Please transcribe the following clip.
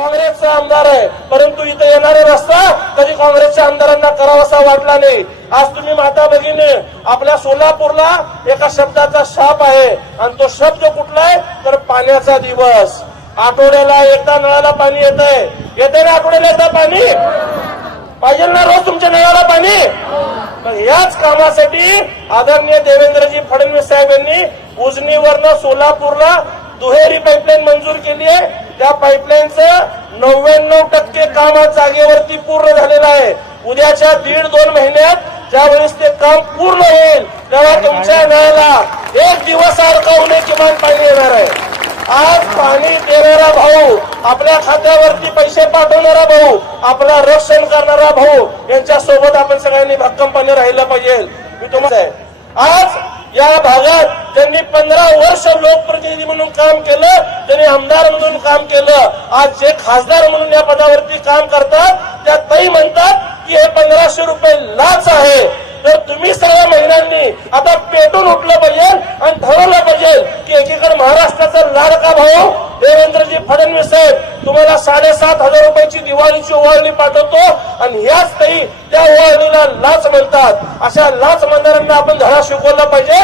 काँग्रेसचा आमदार आहे. परंतु इथं येणारा रस्ता कधी काँग्रेसच्या आमदारांना करावासा वाटला नाही. आज तुम्ही माता भगिनी आपल्या सोलापूरला एका शब्दाचा शाप आहे. आणि तो शब्द कुठला आहे? तर पाण्याचा दिवस. आठवड्याला एकदा नळाला पाणी येत आहे. येते ना आठवड्याला एकदा पाणी? पाहिजे ना रोज तुमच्या नळाला पाणी? तर याच कामासाठी आदरणीय देवेंद्रजी फडणवीस साहेब यांनी उजनीवरनं सोलापूरला दुहेरी पाईपलाईन मंजूर केली आहे. त्या पाईपलाईनचं नव्याण्णव टक्के काम आज जागेवरती पूर्ण झालेलं आहे. उद्याच्या दीड दोन महिन्यात ज्यावेळेस ते काम पूर्ण होईल तेव्हा तुमच्या नळाला एक दिवस अडकावणे किमान पाणी येणार आहे. आज पाणी देणारा भाऊ आपल्या खात्यावरती पैसे पाठवणारा भाऊ आपला रक्षण करणारा भाऊ यांच्या सोबत आपण सगळ्यांनी भक्कमपणे राहिलं पाहिजे. मी तुम्हाला. आज या भागात ज्यांनी पंधरा वर्ष लोकप्रतिनिधी म्हणून काम केलं आमदार म्हणून काम केलं आज जे खासदार म्हणून या पदावरती काम करतात त्या म्हणतात की हे पंधराशे रुपये लाच आहे. तर तुम्ही सगळ्या महिलांनी आता पेटून उठलं पाहिजे आणि ठरवलं पाहिजे की एकीकडे महाराष्ट्राचा लाडका भाऊ देवेंद्रजी फडणवीस साहेब तुम्हाला साडेसात हजार रुपयाची दिवाळीची ओवाळणी पाठवतो आणि ह्याच ताई त्या ओवाळणीला लाच म्हणतात. अशा लाच म्हणणाऱ्यांना आपण धडा शिकवला पाहिजे.